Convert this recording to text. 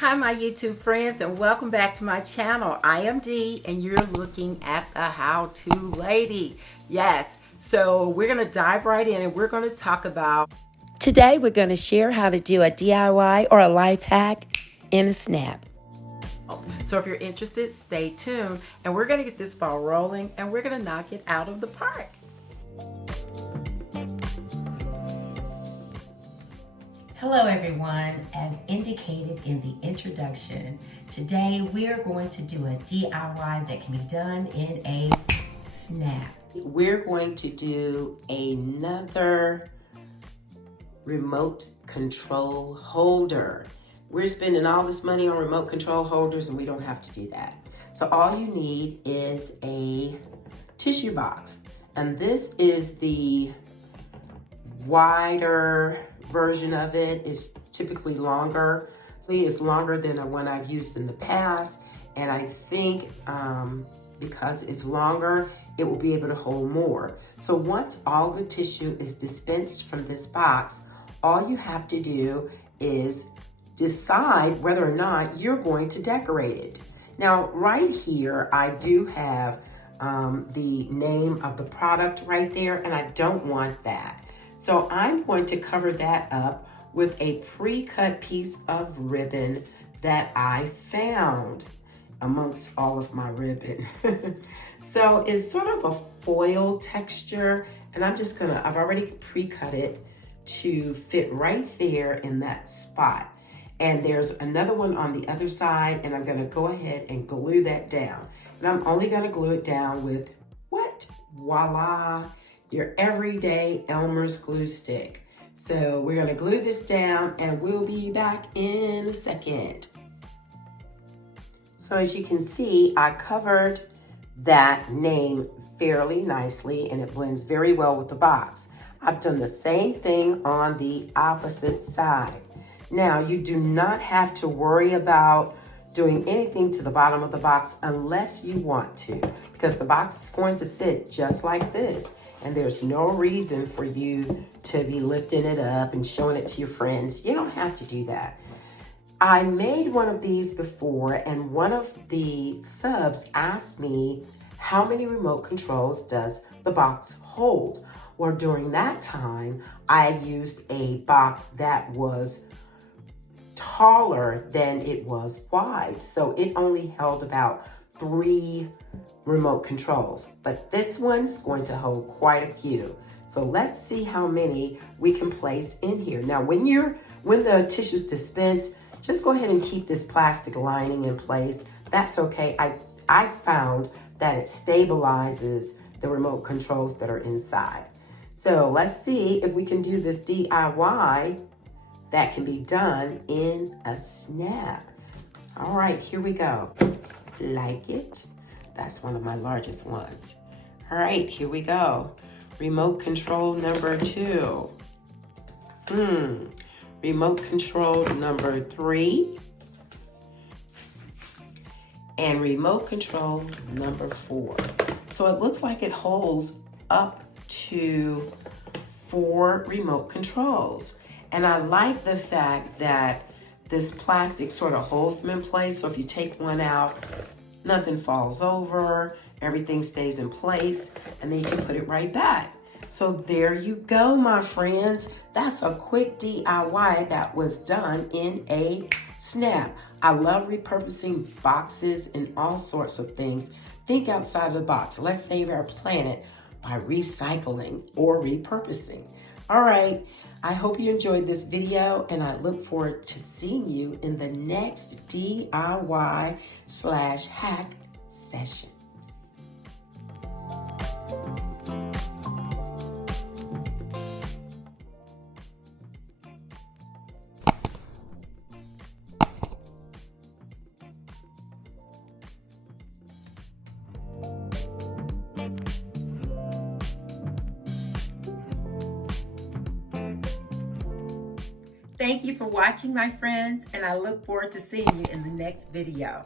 Hi my YouTube friends, and welcome back to my channel. I am Dee and you're looking at the how-to lady. Yes, so we're going to dive right in and we're going to talk about, today we're going to share how to do a DIY or a life hack in a snap. So if you're interested, stay tuned and we're going to get this ball rolling and we're going to knock it out of the park. Hello everyone, as indicated in the introduction, today we are going to do a DIY that can be done in a snap. We're going to do another remote control holder. We're spending all this money on remote control holders and we don't have to do that. So all you need is a tissue box. And this is the wider version of it. Is typically longer. So it's longer than the one I've used in the past. And I think because it's longer, it will be able to hold more. So once all the tissue is dispensed from this box, all you have to do is decide whether or not you're going to decorate it. Now, right here, I do have the name of the product right there, and I don't want that. So I'm going to cover that up with a pre-cut piece of ribbon that I found amongst all of my ribbon. So it's sort of a foil texture, and I've already pre-cut it to fit right there in that spot. And there's another one on the other side, and I'm gonna go ahead and glue that down. And I'm only gonna glue it down with what? Voila, your everyday Elmer's glue stick. So we're gonna glue this down and we'll be back in a second. So as you can see, I covered that name fairly nicely and it blends very well with the box. I've done the same thing on the opposite side. Now, you do not have to worry about doing anything to the bottom of the box unless you want to, because the box is going to sit just like this. And there's no reason for you to be lifting it up and showing it to your friends. You don't have to do that. I made one of these before, and one of the subs asked me, how many remote controls does the box hold? Well, during that time, I used a box that was taller than it was wide. So it only held about 3 remote controls, but this one's going to hold quite a few. So let's see how many we can place in here. Now, when the tissue's dispensed, just go ahead and keep this plastic lining in place. That's okay. I found that it stabilizes the remote controls that are inside. So let's see if we can do this DIY that can be done in a snap. All right, here we go. Like it? That's one of my largest ones. All right, here we go. Remote control number 2. Remote control number 3. And remote control number 4. So it looks like it holds up to 4 remote controls. And I like the fact that this plastic sort of holds them in place. So if you take one out, nothing falls over, everything stays in place, and then you can put it right back. So there you go, my friends. That's a quick DIY that was done in a snap. I love repurposing boxes and all sorts of things. Think outside of the box. Let's save our planet by recycling or repurposing. All right, I hope you enjoyed this video and I look forward to seeing you in the next DIY/hack session. Thank you for watching, my friends, and I look forward to seeing you in the next video.